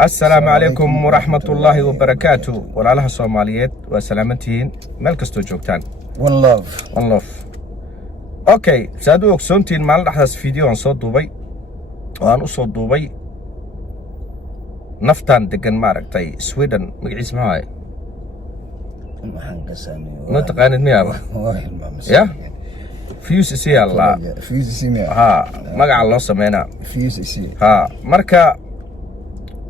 السلام عليكم ورحمة الله وبركاته ولالها الصوماليات وسلامتين ملكستو جوكتان والله اوكي سادو اكسونتين مال دحداس فيديو عن صوت دبي وان صوت دبي نفتان دقن ماركتاي سويدن مقعيس معاي محن قسامي نتقاند ميابا يا فيوس سي الله فيوس سي ميا ها مقع الله سمينا فيوس سي ها مركا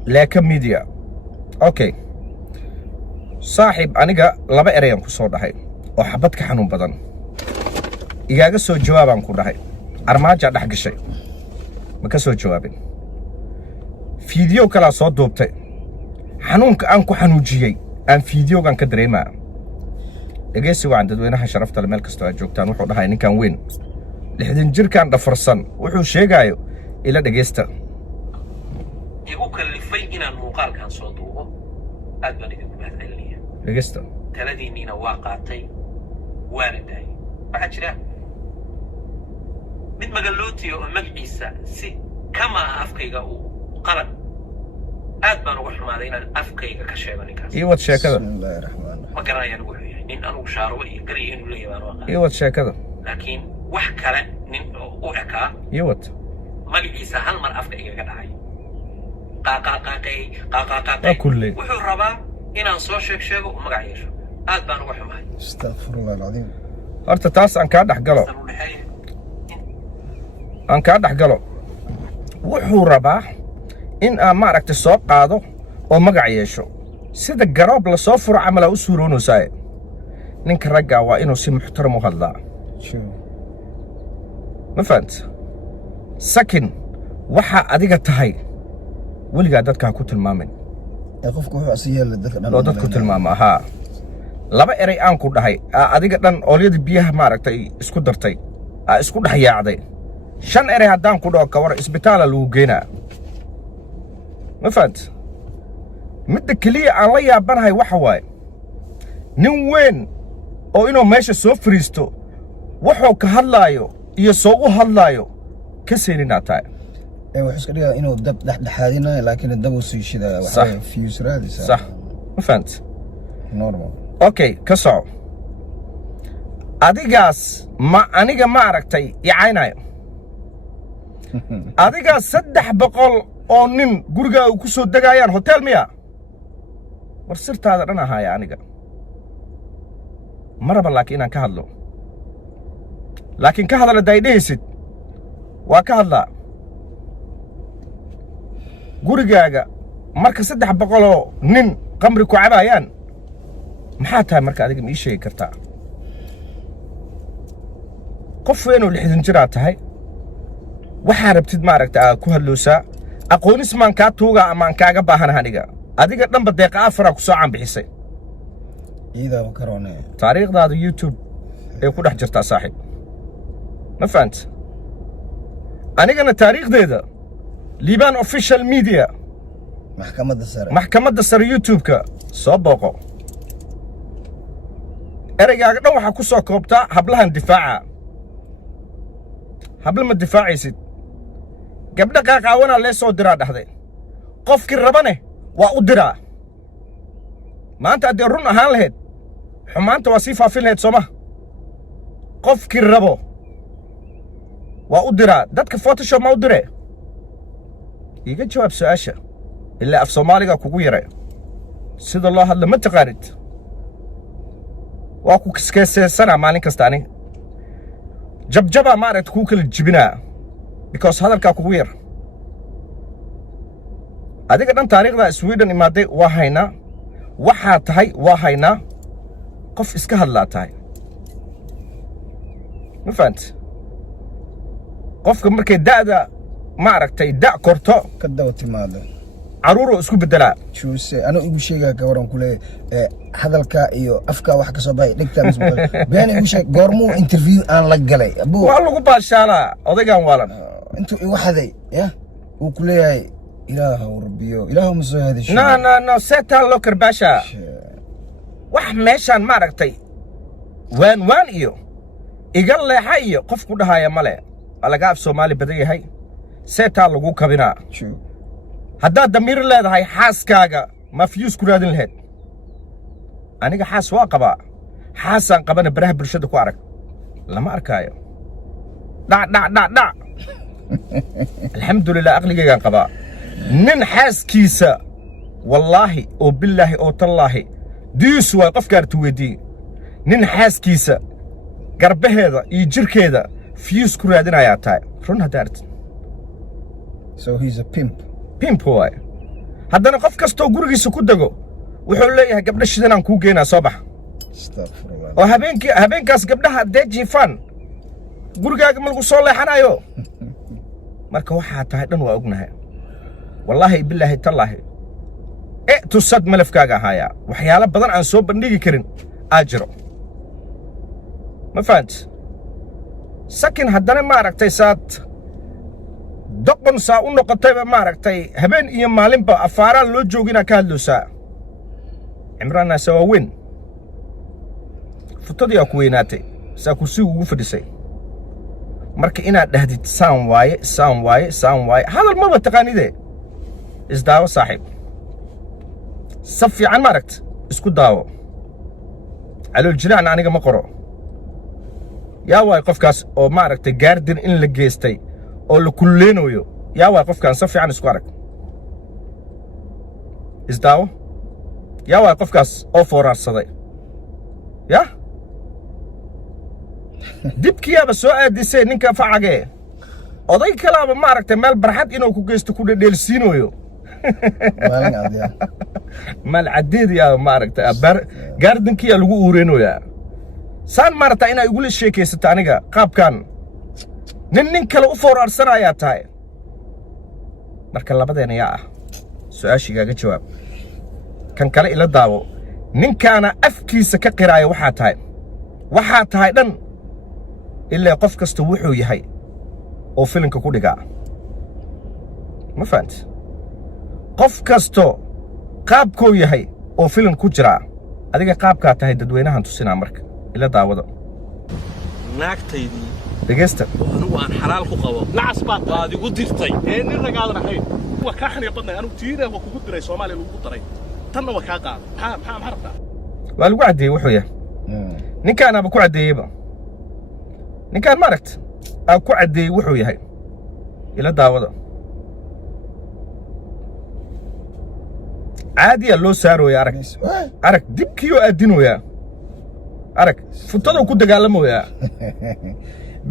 لكن ميديا اوكي صاحب انيغا لبا اريان ku soo dhahay oo xabad ka xanuun badan igaaga soo jawaabaan ku dhahay armaajo dhax gashay ma ka soo jawaabin fiidiyoo kala soo duubtay xanuunka aan ku xanuujiyay aan fiidiyoogan ka dareemaa dhageysi waan dadweynaha sharafta leh meel kasta ay joogtaan wuxuu dhahay ninkan weyn 60 jirkaan dhafarsan wuxuu sheegayo ila dhageysta igu kalifay inaan muuqaalkan soo duubo aad baan idinku mahadcelinayaa dhageysta taladiinniina waa qaatay waana daayay waxaa jira mid magalootiyo oo magaciisa si kama afkayga uu qalan aad baan uga xumaaday inaan afkayga ka sheego ninkaas iyo wad sheekada bismillahir rahmaanir ma garanayaan wuxuu yahay nin anugu shaarubo iyo gariyo inuu leeyahay baan waaqaa iyo wad sheekada laakiin wax kale nin u ekaa iyo wad magaciisa hal mar afka igaga dhacay كله wuxuu rabaa inaan soo sheego oo magac yeesho aad baan uga xumahay astaghfirullah alazim horta taas aan ka dhaxgalo wuxuu rabaa in aan maaragtay soo qaado oo magac yeesho sida garoob la soo furo camal u suuroonaysaa ninka ragga waa inuu si muxtaram u hadlaa ma fahant sakin waxa adiga tahay weligaa dadka ku tilmaamin qofku wuxuu asiyay dadka dhan loo dadku tilmaama ha laba eray aan ku dhahay adiga dhan oolyada biyaha maaragtay isku dartay isku dhaxyaacday shan eray hadaan ku dhaw ka war isbitaal lagu geena ma fahant midda kaliya aan la yaabanahay waxa waay nin weyn oo inuu meesha soo fariisto wuxuu ka hadlaayo iyo soo u hadlaayo ka seenina taay wax iska dhigaa inuu dab dhaxdhaxaadinayo laakiin dab uu sii shidaa waxa fuse raadisa صح ma fahant normal okay ka soo adigaas ma aniga ma aragtay yaaynayo adigaas 300 oo nin guriga uu ku soo dagayaan hotel miya war sirtaada dhan ahaaya aniga maraba laakiin aan ka hadlo laakiin ka hadala daydheesid waa ka hadlaa gurigaaga marka 300 oo nin qamri ku cabayaan maxaa tahay marka adiga ma ii sheegi kartaa qof weyn oo 60 jir tahay waxa rabtid ma aragtaa ku hadloosaa aqoonis maan ka tuuga ama aan kaaga baahanahay aniga adiga dhanba deeqa afar ku soo bixisay ida karoone taariikhdaada YouTube ee ku dhex jirta saaxiib ma fahant anigana taariikhdeeda Liban official media maxkamadda sare YouTube-ka soo booqo erayga dhan waxa ku soo koobta hablahan difaaca habla ma difaacaysid gabdha qaaqawana la soo diraa dhaxday qofkii rabane waa u diraa maanta hadii run ahaan lahayd xumaanta waa si faafin lahayd Soomaa qofkii rabo waa u diraa dadka Photoshop ma u diree iga jawaab su'aasha illa af Soomaaliga kugu yaray sida loo hadlo ma taqaanid waa ku kiskeysanaa maalin kasta ani jabjaba ma aragtay ku kala jibinaa because hadalka kugu yar adiga dhan taariikhda Sweden imaaday waa haynaa waxa tahay waa haynaa qof iska hadlaa tahay ma fahant qofka markay da'da ma aragtay da' korto ka daw timaado caruuro isku bedela juuse ana igu sheega ka waran kule hadalka iyo afka wax ka soo baxay dhigta misbal been igu sheeg goormo interview aan la galay waa lagu baashaala odaygan waalan intuu igu xaday ya uu kuleeyahay ilaahu rabbiyo ilaahu masoo hadisho no setan lo karbasha wax meeshan ma aragtay waan iyo iga leexa iyo qof ku dhahaaya male alaga af Soomaali badan yahay setan lagu kabina haddaad damiir leedahay xaaskaaga ma fiyuus ku raadin lahayd aniga xaas waa qabaa xaasaan qabana baraha bulshada ku arag lama arkaayo dhac alxamdulilah aqligaygaan qabaa nin xaaskiisa wallaahi oo bilaahi oo tallaahi diisu waa qofkaarta weydii nin xaaskiisa garbaheeda iyo jirkeeda fiyuus ku raadinayaa tahay run haddaart So he's a pimp. pimp waay haddana qof kastoo gurigiisa ku dego wuxuu leeyahay gabdha shidanaan kuu geenaa soo bax Astaghfirullah. oo habeenkaas gabdhaha dee jiifaan gurigaaga ma lagu soo leexanayo marka waxaa tahay dhan waa ognahay wallaahi bilaahi tallaahi tusad malafkaaga ahaayaa waxyaalo badan aan soo bandhigi karin aa jiro ma fahanti sakin haddana maaragtay saad doqon saa u noqotayba maaragtay habeen iyo maalinba afaaraan loo jooginaa ka hadloosaa cimraannaase waa weyn futadii aa ku weynaatay saa kursigu ugu fadhisay marka inaad dhahdid saan waaye hadal maba taqaanidee isdaawo saaxiib sab fiican maaragta isku daawo calool jilacna aniga ma qoro yaa waay qofkaas oo maaragtay gaardin in la geestay oo la kulleenooyo yaa waay qofkaan sab fiican isku arag isdaawo yaa waay qofkaas oo fooraarsaday yah dibkiyaaba soo aadisay ninka facagee oday kalaaba maaragtay meel barxad inuu ku geysto ku dhedheelsiinooyo Maalin adiga. maal caddeediyaa maaragtay gaardinkiyaa lagu uureynoyaa saan maaragtaa inaa igula sheekaysato aniga qaabkan nin kale u fooraarsanaayaa tahay marka labadeena yaa ah su'aashigaaga jawaab kan kale ila daawo ninkaana afkiisa ka qiraaya waxaa tahay dhan ilaa qof kasta wuxuu yahay oo filimka ku dhigaa ma fahanti qof kasto qaabkuu yahay oo filim ku jiraa adiga qaabkaa tahay dadweynahan tusinaa marka ila daawada naagtaydii dhegeysta oo anigu aan xalaal ku qabo nacas baad igu dirtay nin ragaadan ahayn waa kaa xaniya badnay anigu tiina waa kugu diray Soomaaliya lagu daray tanna waa kaa qaad maxaa rabtaa waa lagu caddeeyey wuxuu yahay ninkaanaaba ku caddeeyeyba ninkaan maaragta aa ku caddeeyey wuxuu yahay ila daawada caadiyaa loo saarooya arag dibkiioo aadinooyaa arag futaduu ku dagaalamoyaa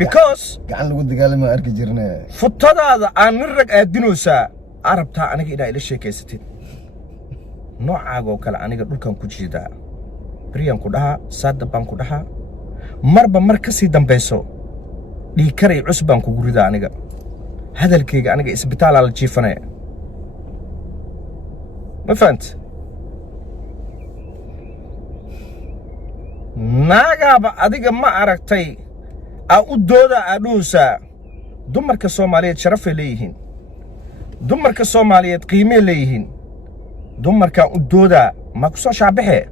because gacan lagu dagaalama arki jirnay futadaada aan nin rag aadinoosaa aa rabtaa aniga inaa ila sheekaysatid noocaagoo kale aniga dhulkan ku jiidaa beryaan ku dhahaa saadab baan ku dhahaa marba mar ka sii dambayso dhiikaray cusub baan kugu ridaa aniga hadalkayga aniga isbitaalaa la jiifanaya ma fahanti naagaaba adiga ma aragtay aa u doodaa aa dhuhusaa dumarka soomaaliyeed sharafay leeyihiin dumarka soomaaliyeed qiimey leeyihiin dumarkaan u doodaa ma ku soo shaabaxee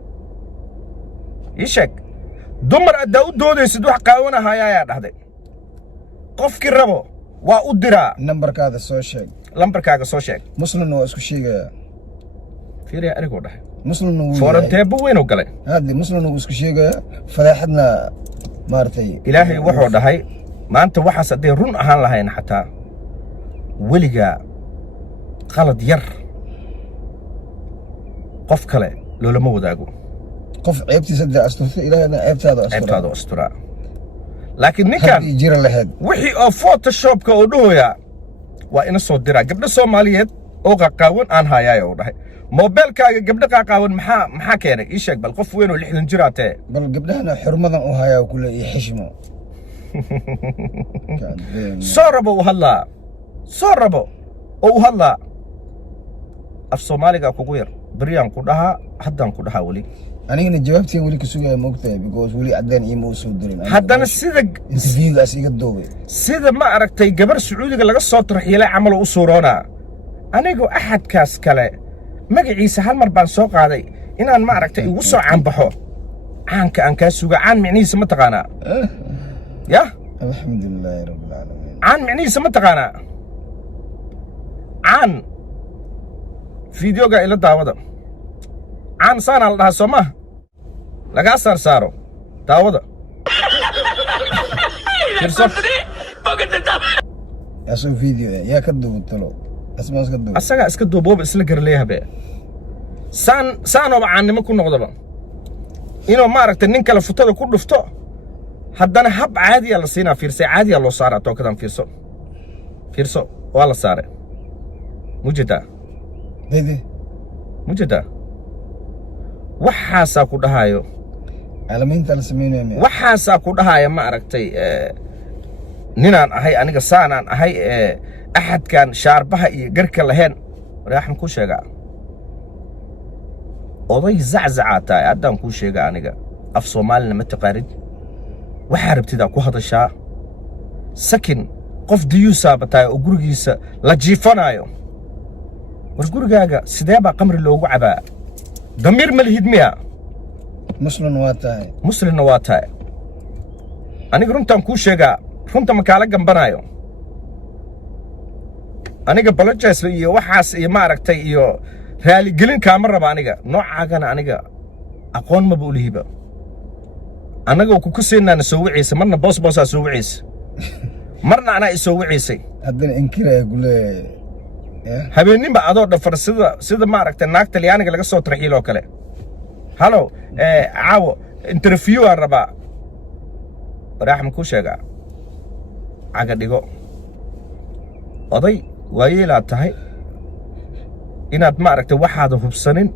ii sheeg dumar addaa u doodaysid wax qaawanahaaya ayaa dhahday qofkii rabo waa u diraa nambarkaada soo sheeg lambarkaaga soo sheeg muslimna waa isku sheegaya fiiriya erigoo dhahay muslimna wuu fooranteebo weynuu galay hadde muslimna wuu isku sheegaya fadaaxadna maartay ilaahay wuxuu dhahay maanta waxaas hadday run ahaan lahayn xataa weligaa qalad yar qof kale loolama wadaago qof ceebtiisa dee asturta ilaahayna ceebtaada asturaa laakiin ninkan jira lahayd wixii oo photoshopka oo dhahoyaa waa ina soo diraa gabdho soomaaliyeed oo qaqaawan aan hayaaya uu dhahay moobeelkaaga gabdho qaqaawan maxaa keenay ii sheeg bal qof weyn oo 60 jir aatee bal gabdhahana xurmadan u hayaa kule iyo xishmo soo rabo oo u hadlaa af soomaaliga kugu yar beryaan ku dhahaa haddaan ku dhahaa weli anigana jawaabtiin weli ka sugaya moogtahay because weli caddaan iima u soo dirin haddana sida interviewgaas iga doobay sida ma aragtay gabar sacuudiga laga soo tarxiilay camal u suuroonaa anigoo axadkaas kale magaciisa hal mar baan soo qaaday inaan ma aragtay igu soo caanbaxo caanka aan kaa suga caan micnihiisa ma taqaanaa yah alxamdulilaahi rabbilcaalamiin caan micnihiisa ma taqaanaa caan fiideoga ila daawada caan saana la dhahaa soo maaha lagaa saaro daawada fiirso asoo video yaa ka duubtalo asmaas ka duub asaga iska duubooba isla garleeyahabe saanooba caannimo ku noqdaba inuu maaragtay nin kale futada ku dhufto haddana hab caadiya la siinaa fiirsay caadiya loo saaraa tookadan fiirso waa la saaray mujida waxaasaa ku dhahayo caalamiinta la sameynaya waxaasaa ku dhahaya ma aragtay ninaan ahay aniga saanaan ahay axadkan shaarbaha iyo garka lahayn waraaxan ku sheegaa oday zaczacaa tahay haddaan kuu sheega aniga af soomaalina ma taqaarid waxaa rabtidaa ku hadashaa sakin qof diyuusaaba tahay oo gurigiisa la jiifanaayo war gurigaaga sidee baa qamri loogu cabaa damiir ma lihid miya muslimna waa tahay aniga runtaan kuu sheegaa runta ma kaala gambanaayo aniga balajas iyo waxaas iyo maaragtay iyo raaligelin kaama raba aniga noocaagana aniga aqoon maba u lihiba annaga kuku seenaana soo wiciisa marna boosboosaa soo wiciisa marna anaa isoo wiciisay haddana inkiraya kule habeenninba adoo dhafar sida maaragtay naag talyaaniga laga soo tarxiiloo kale halo caawo interview aan rabaa waraaxma kuu sheegaa caga dhigo oday waayeelaad tahay inaad maaragtay waxaada hubsanin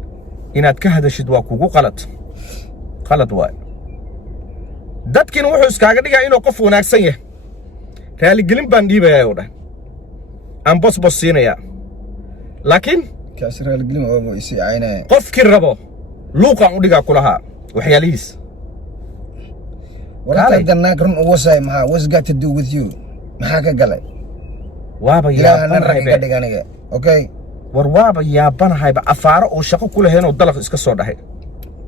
inaad ka hadashid waa kugu qalad waay dadkiina wuxuu iskaaga dhigaa inuu qof wanaagsan yahay raaligelin baan dhiibayaa oo dhan aan bosbos siinayaa laakiin kaas raaligelin oo isi aynaa qofkii rabo luuqaan u dhigaa kulahaa waxyaalihiis warta danaag run ugu say maxaa what's got to do with you maxaa ka galay waaba yaabanahay okay war waaba yaabanahayba afaaro oo shaqo ku lahayn oo dalaq iska soo dhahay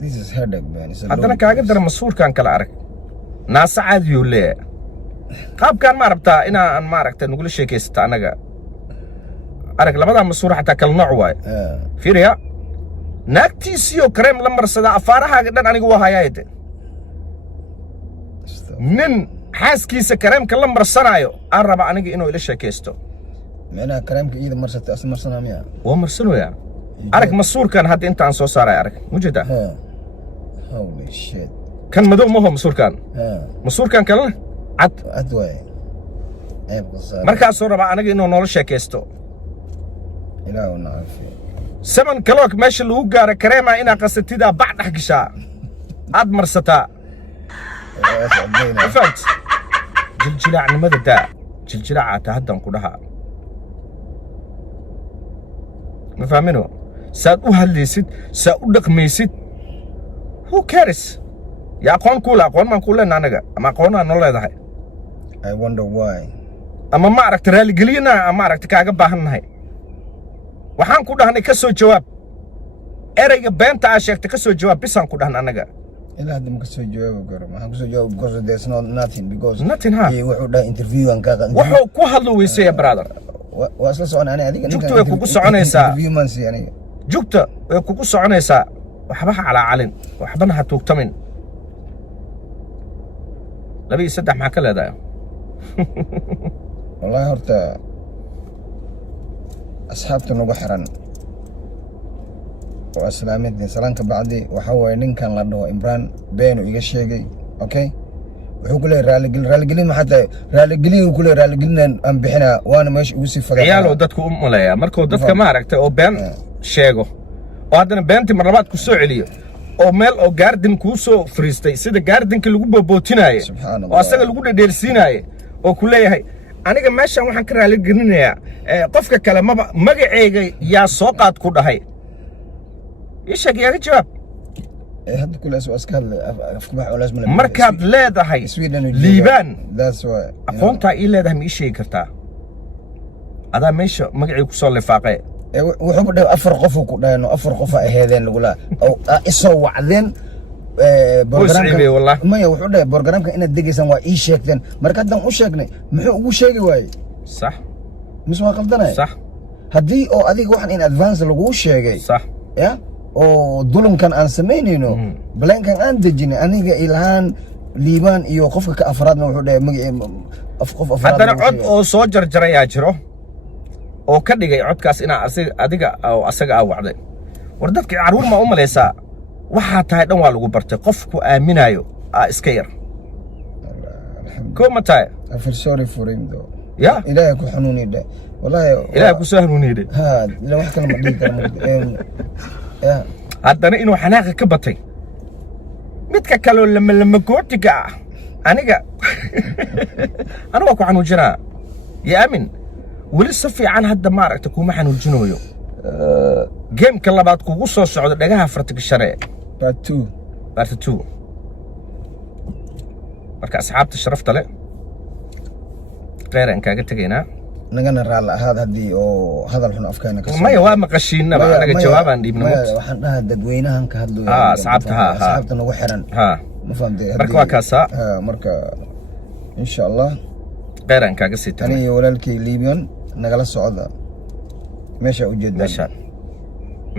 this is headache man haddana kaaga dara masuurkan kala arag naasa caadiyuu leeya qaabkaan ma rabtaa inaan maaragtay nugula sheekaysata annaga arag labadaa masuur xataa kala nooc waaye fiiriya naagtiisiioo kareem la marsadaa afaarahaaga dhan aniga waa hayaayde nin xaaskiisa kareemka la marsanaayo aan raba aniga inuu ila sheekaysto meelaha kareemka iyada marsatay asla marsanaa miya waa marsanoyaa arag masuurkan hadda intaan soo saaray arag mujida holy shit kan madow maho masuurkan kalena cad waay markaasoo raba aniga inuu noola sheekaysto ilaahu nacaafiyo 7 o'clock meesha lagu gaaro kareema inaa qasatidaa bac dhex gashaa aad marsataa fahmt jiljilaacnimada daa jiljilaacaata haddaan ku dhahaa ma fahmino saad u hadlaysid saa u dhaqmaysid who cares yaa aqoon kuule aqoon baan kuu leenna anaga ama aqoonaa noo leedahay I wonder why ama maaragta raaligeliyana maaragta kaaga baahannahay waxaan ku dhahnay ka soo jawaab erayga beenta aa sheegtay ka soo jawaab bisaan ku dhahna annaga ilaa hadda ma ka soo jawaabi karo maxaan ku soo jawaab because there's nothing because nothing ha wuxuu dhahay interview aan ka qaadan wuxuu ku hadlo weysay brother waa isla socon adiga jugta way kugu soconaysaa interview man si aniga jugta way kugu soconaysaa waxba ha calaacalin waxbana ha tuugtamin 2 iyo 3 maxaa ka leedahay wallahi horta asxaabta nagu xiran oo islaamidii salaanka bacdi waxa way ninkan la dhaho Imran beenu iga sheegay okay wuxuu ku leeyahay raaligelin ma xataa raaligelin ku leeyahay raaligelin aan bixina waana meesha ugu sii faday ciyaalo dadku u maleeyaa markuu dadka ma aragtay oo been sheego oo haddana beentii mar labaad ku soo celiyo oo meel oo gaardin kuu soo fariistay sida gaardinka lagu boobootinaaye oo asaga lagu dhedheelsiinaaye oo ku leeyahay aniga meeshan waxaan ka raaligelinayaa qofka kale maba magaceyga yaa soo qaad ku dhahay isheeg yaaga jawaab hadda kulaas waa iska hadlay afku wax walaas ma markaad leedahay liibaan that's why aqoontaa ii leedahay ma ii sheegi kartaa adaa meesha magacii ku soo lifaaqee wuxuu ku dhahay 4 qof ku dhayno 4 qof ay heedeen lagula isoo wacdeen barnaamijka maya wuxuu dhahay barnaamijka inaad degaysaan waa ii sheegteen marka hadan u sheegnay muxuu ugu sheegi waayay sax mis waa qaldanay sax haddii oo adiga waxaan in advance laguu sheegay صح ya oo dulunkan aan samaynayno blankan aan dejin aniga ilahaan liibaan iyo qofka ka afraadna wuxuu dhahay magacii qof afraad haddana cod oo soo jarjarayaa jiro oo ka dhigay codkaas inaa adiga oo asaga aa wacday war dadka caruur ma u malaysaa waxaa tahay dhan waa lagu bartay qofku aaminayo iska yar كوما تاي I feel sorry for him though يا إلهي كو حنوني ده والله إلهي كو سهلوني ده ها لو واحد كلمة دي يا هادana inuu xanaaqa ka batay midka kale lama gootiga aniga ku xanuujinaa ya amin wali si fiican hadda ma aragta kuma xanuujinayo gameka labaad kugu soo socdo dhagaha fartiga share part 2 marka asxaabta sharafta leh qeyraan kaaga tagaynaa nagana raal ahaad haddii oo hadal xun afkeena ka maya waa maqashiinaba anaga jawaabaan dhiibno waxaan dhahaa dadweynahan ka hadlayo asxaabta nagu xiran ma fahamtay marka waa kaasaa marka insha allah qeyraan kaaga sii tagay aniga walaalkay liibiyan nagala socda meesha ujeedaan meesha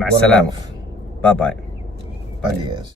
mac salaama bye bye adios